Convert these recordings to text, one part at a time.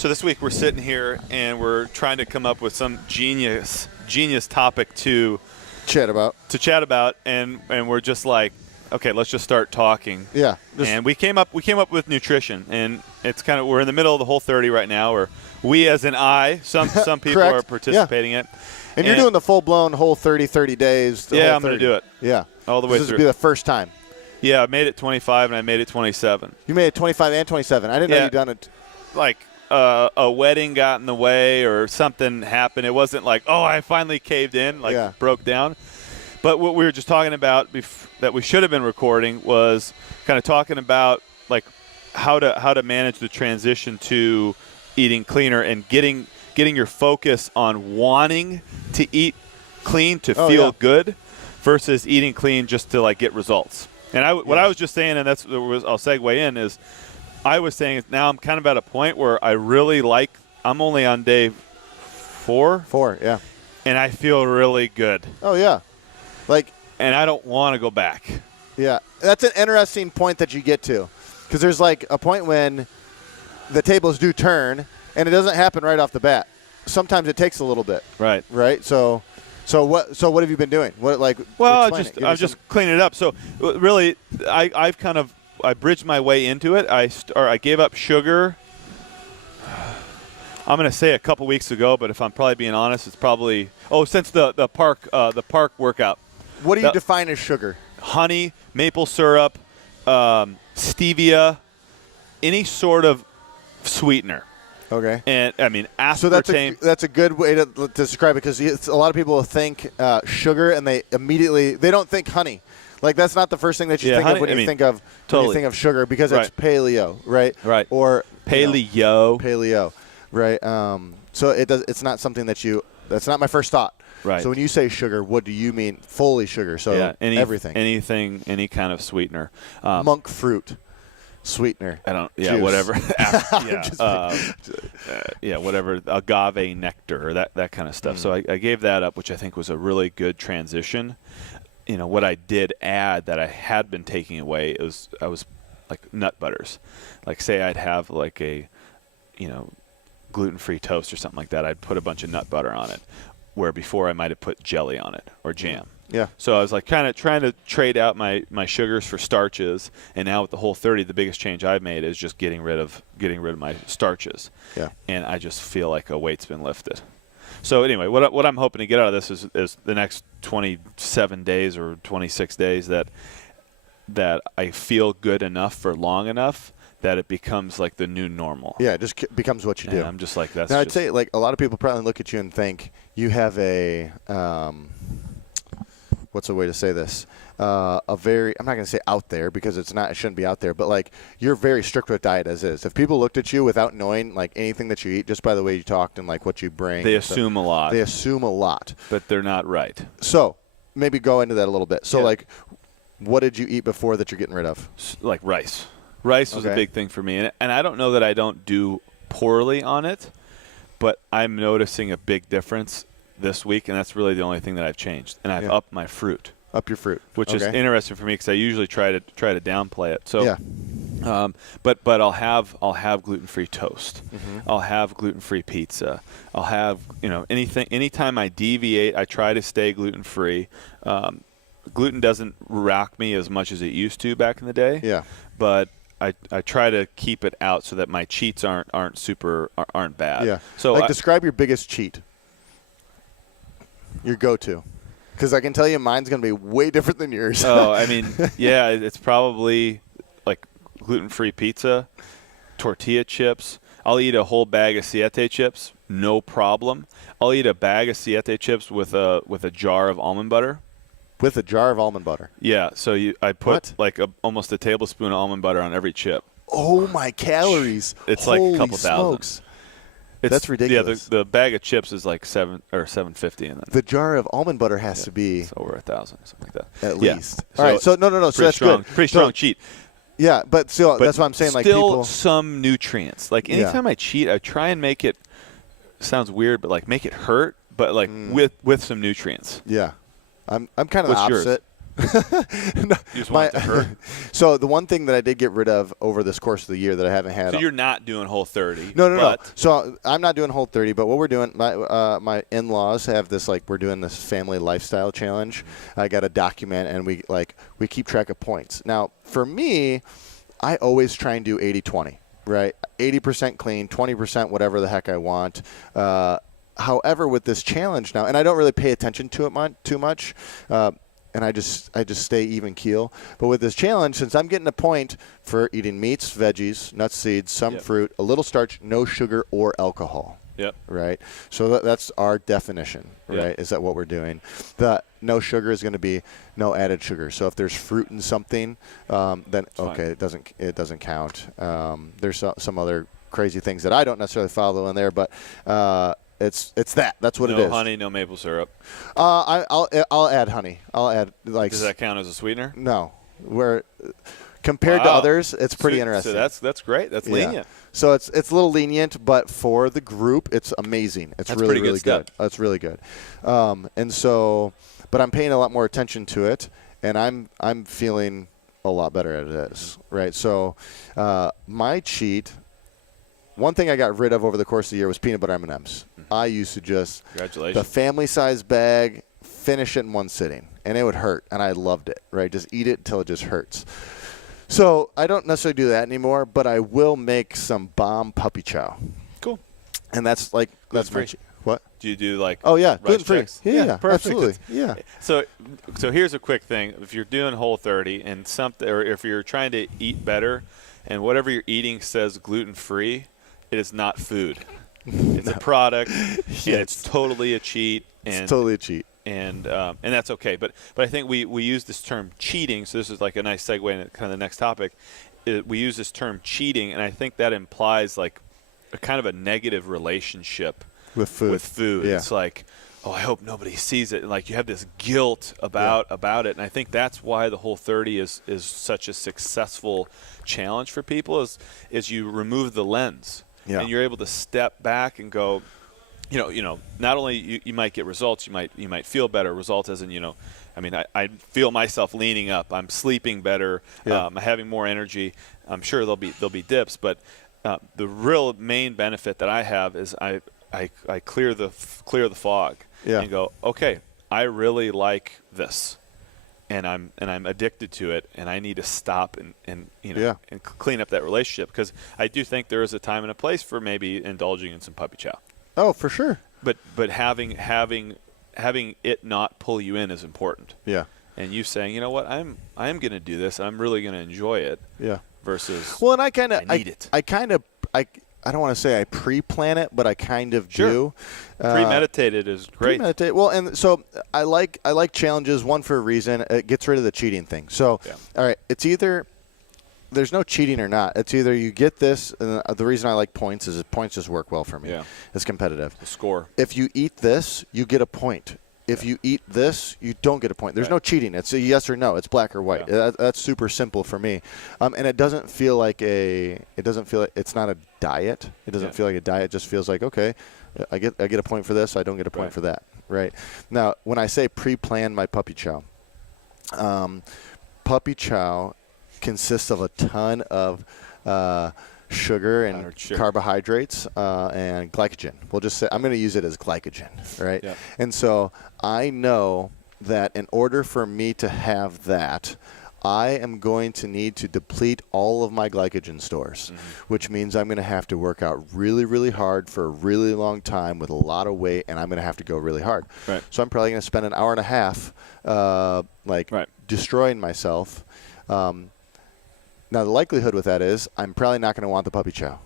So this week we're sitting here and we're trying to come up with some genius topic to chat about, and we're just like, okay, let's just start talking. Yeah. And we came up with nutrition, and it's kind of, we're in the middle of the Whole30 right now, or we as in I, some people are participating in it. And you're doing the full-blown Whole30, 30 days. Yeah, I'm going to do it. Yeah. All the way through. This will be the first time. Yeah, I made it 25 and I made it 27. You made it 25 and 27. I didn't know you'd done it. Like a wedding got in the way or something happened. It wasn't like, oh, I finally caved in, broke down. But what we were just talking about that we should have been recording was kind of talking about like how to manage the transition to eating cleaner and getting your focus on wanting to eat clean to feel good versus eating clean just to like get results. And what I was just saying, and I'll segue in, is I was saying now I'm kind of at a point where I really like, I'm only on day 4. 4, yeah. And I feel really good. Oh, yeah. And I don't want to go back. Yeah. That's an interesting point that you get to. Because there's like a point when the tables do turn, and it doesn't happen right off the bat. Sometimes it takes a little bit. Right. Right? So what have you been doing? I'm just cleaning it up. So really, I bridged my way into it. I gave up sugar. I'm going to say a couple weeks ago, but if I'm probably being honest, it's probably since the park workout. What do you define as sugar? Honey, maple syrup, stevia, any sort of sweetener. Okay. And I mean, aspartame. So that's a good way to describe it, because a lot of people think sugar and they don't think honey. Like that's not the first thing that you think of when you think of sugar, because it's paleo, right? Right. Or paleo, right? So it's not something that's not my first thought. Right. So when you say sugar, what do you mean? Fully sugar. So everything. Anything, any kind of sweetener. Monk fruit. Sweetener. I don't. Yeah, juice. Whatever. Whatever. Agave nectar or that kind of stuff. So I gave that up, which I think was a really good transition. You know, what I did add that I had been taking away I was like nut butters. Like say I'd have like a, gluten-free toast or something like that. I'd put a bunch of nut butter on it, where before I might have put jelly on it or jam. Yeah. So I was like kind of trying to trade out my sugars for starches, and now with the Whole30, the biggest change I've made is just getting rid of my starches. Yeah. And I just feel like a weight's been lifted. So anyway, what I'm hoping to get out of this is the next 27 days or 26 days that I feel good enough for long enough that it becomes like the new normal. Yeah, it just becomes what you do. And I'm just like, that's. Now I'd say like a lot of people probably look at you and think you have a what's a way to say this? A very, I'm not going to say out there, because it shouldn't be out there, but like you're very strict with diet as is. If people looked at you without knowing like anything that you eat, just by the way you talked and like what you bring, they assume a lot. They assume a lot, but they're not right. So maybe go into that a little bit. So like, what did you eat before that you're getting rid of? Like rice. Rice was a big thing for me, and I don't know that I don't do poorly on it, but I'm noticing a big difference this week, and that's really the only thing that I've changed. And I've upped my fruit. Up your fruit, which is interesting for me, because I usually try to downplay it. So, but I'll have gluten-free toast. I'll have gluten-free pizza. I'll have anything. Anytime I deviate, I try to stay gluten-free. Gluten doesn't rock me as much as it used to back in the day. Yeah, but I try to keep it out so that my cheats aren't bad. Yeah. So describe your biggest cheat. Your go-to. Because I can tell you mine's going to be way different than yours. Oh, I mean, yeah, it's probably like gluten-free pizza, tortilla chips. I'll eat a whole bag of Siete chips, no problem. I'll eat a bag of Siete chips with a jar of almond butter. With a jar of almond butter? Yeah, so I put almost a tablespoon of almond butter on every chip. Oh, my calories. It's Holy like a couple thousand. That's ridiculous. Yeah, the bag of chips is like $7.50, and then the jar of almond butter has to be over 1,000, something like that. At least. All right. So no. So that's strong, good. Pretty strong cheat. Yeah, but still, that's what I'm saying. Like still some nutrients. Like anytime I cheat, I try and make it. Sounds weird, but like make it hurt, but like with some nutrients. Yeah, I'm kind of the opposite. You just want it to hurt? So the one thing that I did get rid of over this course of the year that I haven't had. So you're not doing Whole30. No. So I'm not doing Whole30, but what we're doing, my in-laws have this, like, we're doing this family lifestyle challenge. I got a document, and we keep track of points. Now, for me, I always try and do 80-20, right? 80% clean, 20% whatever the heck I want. However, with this challenge now, and I don't really pay attention to it too much, and I just stay even keel. But with this challenge, since I'm getting a point for eating meats, veggies, nuts, seeds, some fruit, a little starch, no sugar or alcohol. Yep. Right. So that's our definition, right? Yep. Is that what we're doing? The no sugar is going to be no added sugar. So if there's fruit in something, then okay, it doesn't count. There's some other crazy things that I don't necessarily follow in there, but. It's that. That's what it is. No honey, no maple syrup. I'll add honey. I'll add like. Does that count as a sweetener? No. Compared to others, it's pretty interesting. So that's great. That's lenient. So it's a little lenient, but for the group, it's amazing. It's really good. That's really good. And so, but I'm paying a lot more attention to it, and I'm feeling a lot better at it is, right? So my cheat. One thing I got rid of over the course of the year was peanut butter M&Ms. I used to just the family size bag, finish it in one sitting, and it would hurt, and I loved it. Right, just eat it until it just hurts. So I don't necessarily do that anymore, but I will make some bomb puppy chow. Cool. And that's my what? Do you do like? Oh yeah, gluten free. Yeah, perfect. Absolutely. Yeah. So here's a quick thing: if you're doing Whole30 and something, or if you're trying to eat better, and whatever you're eating says gluten free. It is not food. It's a product, and it's totally a cheat. And, it's totally a cheat. And that's okay. But I think we use this term cheating, so this is like a nice segue into kind of the next topic. We use this term cheating, and I think that implies like a kind of a negative relationship with food. Yeah. It's like, oh, I hope nobody sees it. And like you have this guilt about it. And I think that's why the Whole30 is such a successful challenge for people is you remove the lens. Yeah. And you're able to step back and go, not only you might get results, you might feel better. Results as in, I mean, I feel myself leaning up. I'm sleeping better. I'm having more energy. I'm sure there'll be dips, but the real main benefit that I have is I clear the fog and go, okay, I really like this. And I'm addicted to it, and I need to stop and clean up that relationship, because I do think there is a time and a place for maybe indulging in some puppy chow. Oh, for sure. But having it not pull you in is important. Yeah. And you saying, you know what, I'm going to do this. I'm really going to enjoy it. Yeah. Versus and I need it. I don't want to say I pre-plan it, but I kind of do. Premeditated is great. Well, and so I like challenges, one for a reason. It gets rid of the cheating thing. So, all right, it's either there's no cheating or not. It's either you get this, and the reason I like points is that points just work well for me. Yeah. It's competitive. The score. If you eat this, you get a point. If you eat this, you don't get a point. There's no cheating. It's a yes or no. It's black or white. Yeah. That's super simple for me. And it doesn't feel like it's not a diet. It doesn't feel like a diet. It just feels like, okay, I get a point for this. I don't get a point for that. Right. Now, when I say pre-plan my puppy chow consists of a ton of sugar and carbohydrates and glycogen. We'll just say I'm going to use it as glycogen, right? Yeah. And so I know that in order for me to have that, I am going to need to deplete all of my glycogen stores, which means I'm going to have to work out really, really hard for a really long time with a lot of weight, and I'm going to have to go really hard. Right. So I'm probably going to spend an hour and a half destroying myself. Now, the likelihood with that is I'm probably not going to want the puppy chow.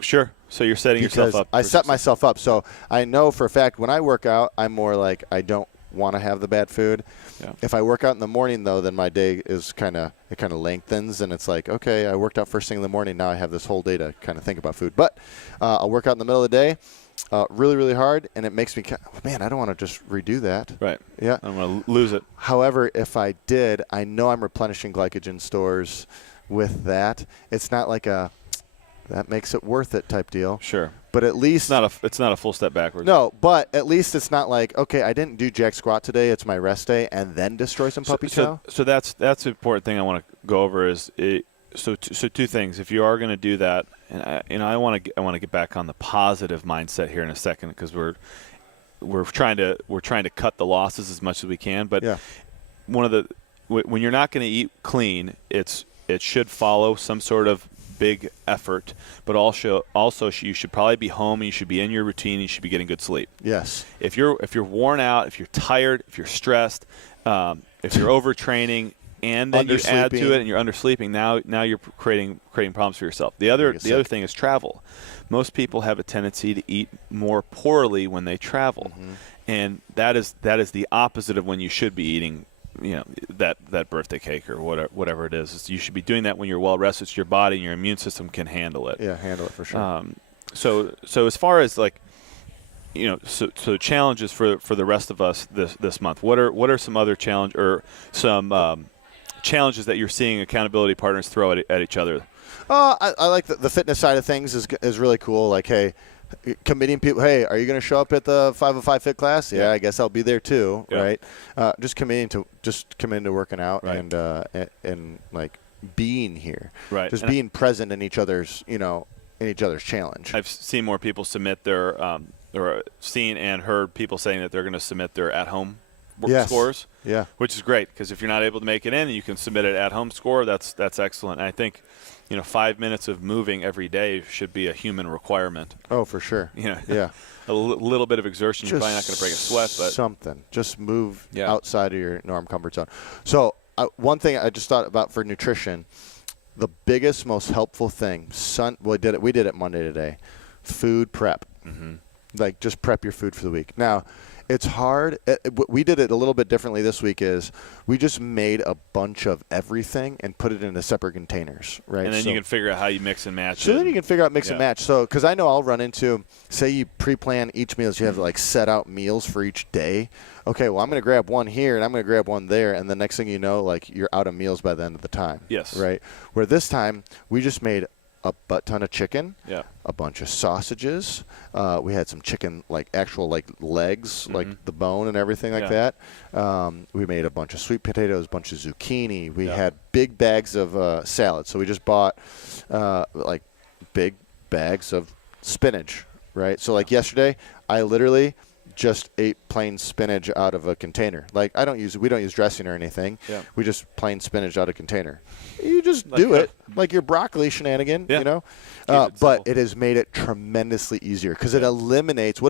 Sure. So you're setting yourself up. I set myself up. So I know for a fact when I work out, I'm more like I don't want to have the bad food. Yeah. If I work out in the morning, though, then my day is kind of lengthens, and it's like, okay, I worked out first thing in the morning. Now I have this whole day to kind of think about food. But I'll work out in the middle of the day. Really, really hard, and it makes me, man, I don't want to just redo that. Right. Yeah. I'm going to lose it. However, if I did, I know I'm replenishing glycogen stores with that. It's not like that makes it worth it type deal. Sure. But at least it's not a full step backwards. No, but at least it's not like, okay, I didn't do jack squat today. It's my rest day, and then destroy some puppy chow. So that's the important thing I want to go over is so two things. If you are going to do that, and I want to get back on the positive mindset here in a second because we're trying to cut the losses as much as we can. But when you're not going to eat clean, it should follow some sort of big effort, but also you should probably be home and you should be in your routine. You should be getting good sleep. Yes. If you're worn out, if you're tired, if you're stressed, if you're overtraining, and then you add to it and you're undersleeping, now you're creating problems for yourself. The other thing is travel. Most people have a tendency to eat more poorly when they travel, and that is the opposite of when you should be eating. That birthday cake or whatever it is. You should be doing that when you're well rested. So your body and your immune system can handle it. Yeah, handle it for sure. So as far as so challenges for the rest of us this month. What are some other challenges that you're seeing accountability partners throw at each other? I like the fitness side of things is really cool. Like, hey, committing people, hey, are you going to show up at the 505 Fit class? Yeah, I guess I'll be there too, right? Just committing to working out and like being here, right? Just being present in each other's challenge. I've seen more people submit their or seen and heard people saying that they're going to submit their at-home scores, which is great because if you're not able to make it in, you can submit an at-home score. That's excellent. And I think 5 minutes of moving every day should be a human requirement. Oh, for sure. A little bit of exertion. You're probably not going to break a sweat, but something. Just move outside of your norm comfort zone. So one thing I just thought about for nutrition, the biggest, most helpful thing. We did it Monday today. Food prep. Like just prep your food for the week. Now, it's hard. We did it a little bit differently this week is we just made a bunch of everything and put it into separate containers, right? And then you can figure out how you mix and match. So then you can figure out mix and match. So because I know I'll run into, say you pre-plan each meal, you have like set out meals for each day. Okay, well, I'm going to grab one here and I'm going to grab one there. And the next thing you know, like you're out of meals by the end of the time. Yes. Right? Where this time we just made a butt ton of chicken, a bunch of sausages. We had some chicken, like actual like legs, like the bone and everything like that. We made a bunch of sweet potatoes, a bunch of zucchini. We had big bags of salad. So we just bought like big bags of spinach, right? So like yesterday, I literally just ate plain spinach out of a container. Like we don't use dressing or anything. We just plain spinach out of a container. You just do it like your broccoli shenanigan, but it has made it tremendously easier because it eliminates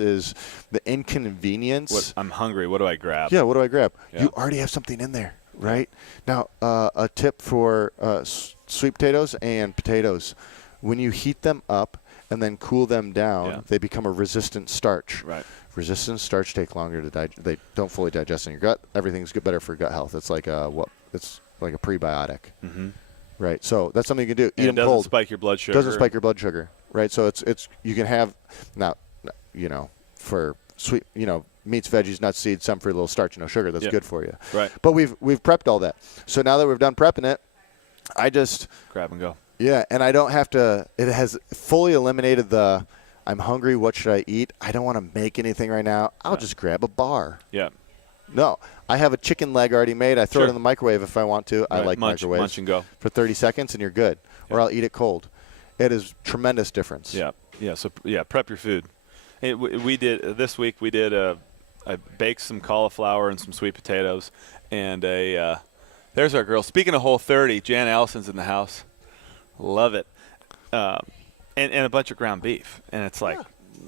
is the inconvenience. I'm hungry. What do I grab? Yeah, what do I grab? You already have something in there, right? Now, a tip for sweet potatoes and potatoes, when you heat them up and then cool them down, they become a resistant starch. Right. Resistant starch take longer to digest. They don't fully digest in your gut. Everything's better for gut health. It's like it's like a prebiotic. Right. So that's something you can do. Eat them cold. It doesn't spike your blood sugar. Doesn't spike your blood sugar. Right. So it's you can have now, for sweet, meats, veggies, nuts, seeds, some free, little starch, no sugar. That's good for you. Right. But we've prepped all that. So now that we've done prepping it, I just grab and go. Yeah, and I don't have to – it has fully eliminated the I'm hungry, what should I eat? I don't want to make anything right now. I'll just grab a bar. Yeah. No, I have a chicken leg already made. I throw it in the microwave if I want to. I like microwaves. Munch and go. For 30 seconds and you're good. Or I'll eat it cold. It is tremendous difference. Yeah. Yeah, so prep your food. We did – this week we did I baked some cauliflower and some sweet potatoes and there's our girl. Speaking of Whole30, Jan Allison's in the house. Love it. And a bunch of ground beef. And it's like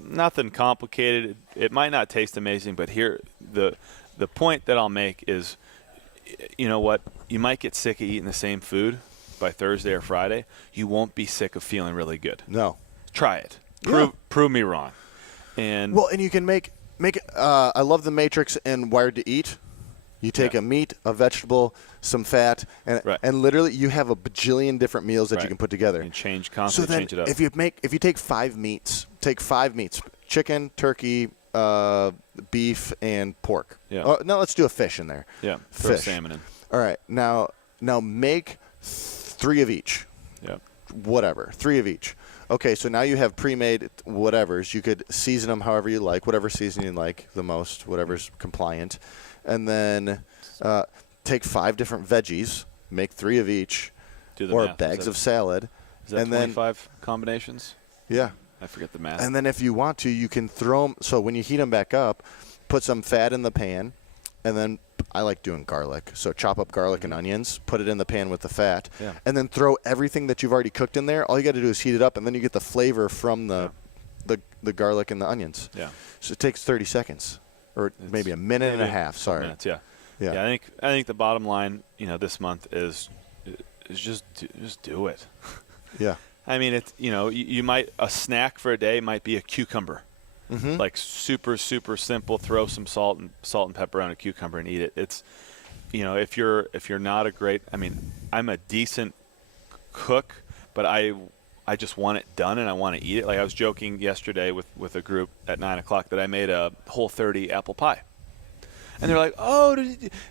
nothing complicated. It might not taste amazing, but here the point that I'll make is, you know what? You might get sick of eating the same food by Thursday or Friday. You won't be sick of feeling really good. No. Try it. Prove me wrong. And you can make I love the matrix and Wired to Eat. You take a meat, a vegetable, some fat, and literally you have a bajillion different meals that you can put together. And constantly change it up. If you take 5 meats, chicken, turkey, beef, and pork. Yeah. Oh, no, let's do a fish in there. Yeah. Throw salmon in. All right. Now make 3 of each. Yeah. whatever, 3 of each. Okay, so now you have pre-made whatevers. You could season them however you like, whatever seasoning you like the most, whatever's compliant. And then take 5 different veggies, make 3 of each, or bags of salad. Is that 25 combinations? Yeah. I forget the math. And then if you want to, you can throw them. So when you heat them back up, put some fat in the pan, and then I like doing garlic. So chop up garlic and onions, put it in the pan with the fat, and then throw everything that you've already cooked in there. All you got to do is heat it up, and then you get the flavor from the garlic and the onions. Yeah. So it takes 30 seconds, or maybe a minute and a half. Sorry. Minutes, yeah. I think the bottom line, this month is just do it. Yeah. I mean, it's you might a snack for a day might be a cucumber. Mm-hmm. Like super, super simple. Throw some salt and pepper on a cucumber and eat it. It's, if you're not a great, I'm a decent cook, but I just want it done and I want to eat it. Like I was joking yesterday with a group at 9:00 that I made a Whole30 apple pie, and they're like, "Oh,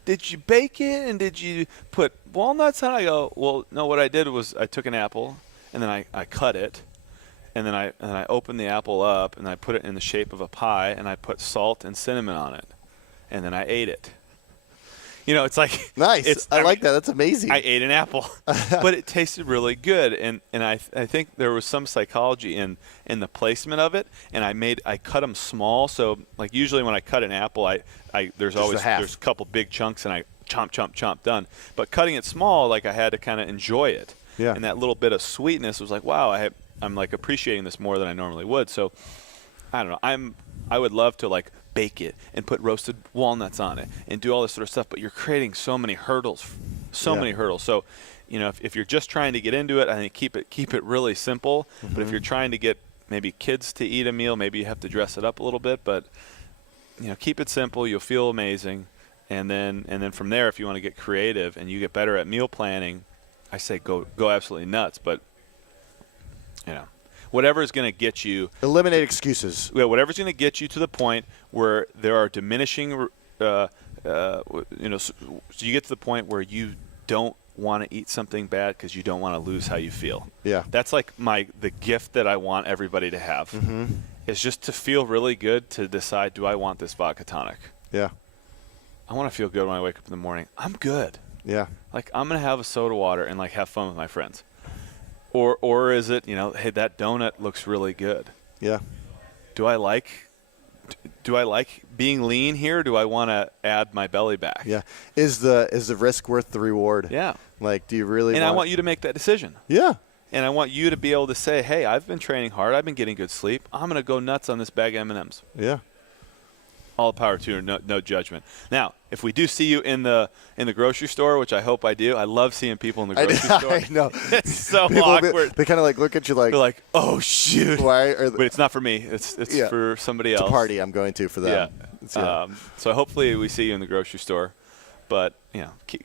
did you bake it and did you put walnuts on it?" I go, "Well, no. What I did was I took an apple and then I cut it." And then I opened the apple up and I put it in the shape of a pie and I put salt and cinnamon on it, and then I ate it. It's like nice. I like that. That's amazing. I ate an apple, but it tasted really good, and I think there was some psychology in the placement of it. And I cut them small, so like usually when I cut an apple, there's a couple big chunks and I chomp done. But cutting it small, like I had to kind of enjoy it. Yeah. And that little bit of sweetness was like, wow, I'm like appreciating this more than I normally would. So I don't know. I would love to like bake it and put roasted walnuts on it and do all this sort of stuff, but you're creating so many hurdles. So if you're just trying to get into it, I think keep it really simple. Mm-hmm. But if you're trying to get maybe kids to eat a meal, maybe you have to dress it up a little bit, but keep it simple. You'll feel amazing. And then from there, if you want to get creative and you get better at meal planning, I say go absolutely nuts, but whatever is going to get you – eliminate excuses. Yeah, whatever's going to get you to the point where there are diminishing so you get to the point where you don't want to eat something bad because you don't want to lose how you feel. Yeah. That's like the gift that I want everybody to have. Mm-hmm. Is just to feel really good to decide, do I want this vodka tonic? Yeah. I want to feel good when I wake up in the morning. I'm good. Yeah. Like I'm going to have a soda water and like have fun with my friends. Or is it, hey, that donut looks really good. Yeah. Do I like being lean here? Or do I want to add my belly back? Yeah. Is the risk worth the reward? Yeah. Like, do you really I want you to make that decision. Yeah. And I want you to be able to say, hey, I've been training hard. I've been getting good sleep. I'm going to go nuts on this bag of M&Ms. Yeah. All power to you, no judgment. Now, if we do see you in the grocery store, which I hope I do, I love seeing people in the grocery store. I know. It's so awkward. They kind of like look at you like. They're like, oh, shoot. Why? But it's not for me. It's for somebody else. It's a party I'm going to for them. Yeah. So hopefully we see you in the grocery store. But,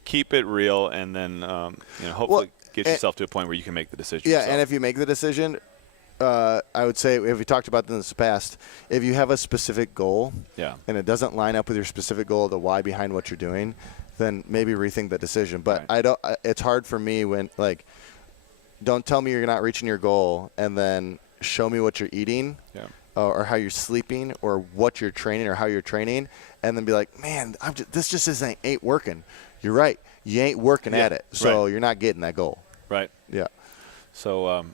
keep it real and then, hopefully get yourself to a point where you can make the decision. Yeah, and if you make the decision – I would say, if we talked about this in the past, if you have a specific goal and it doesn't line up with your specific goal, the why behind what you're doing, then maybe rethink the decision. But it's hard for me when, like, don't tell me you're not reaching your goal and then show me what you're eating or how you're sleeping or what you're training or how you're training, and then be like, man, this just ain't working. You're right. You ain't working at it, so you're not getting that goal. Right. Yeah. So,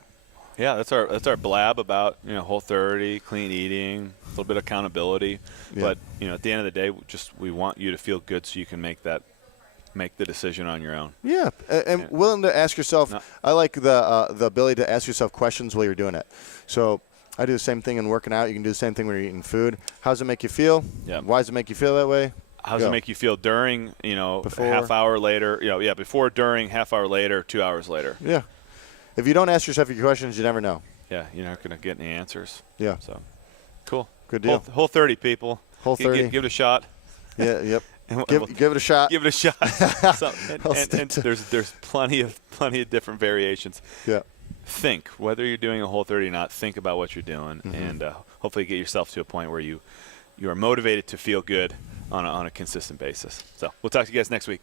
that's our blab about Whole30, clean eating, a little bit of accountability, but at the end of the day, we want you to feel good so you can make the decision on your own. Yeah, and willing to ask yourself. I like the ability to ask yourself questions while you're doing it. So I do the same thing in working out. You can do the same thing when you're eating food. How does it make you feel? Yeah. Why does it make you feel that way? How does it make you feel during? Before, half hour later. Before, during, half hour later, 2 hours later. Yeah. If you don't ask yourself your questions, you never know. Yeah, you're not going to get any answers. Yeah. So, cool. Good deal. Whole30, people. Whole30. Give it a shot. Yeah, yep. Give it a shot. Give it a shot. and there's plenty of different variations. Yeah. Think, whether you're doing a Whole30 or not, think about what you're doing, and hopefully get yourself to a point where you are motivated to feel good on a consistent basis. So we'll talk to you guys next week.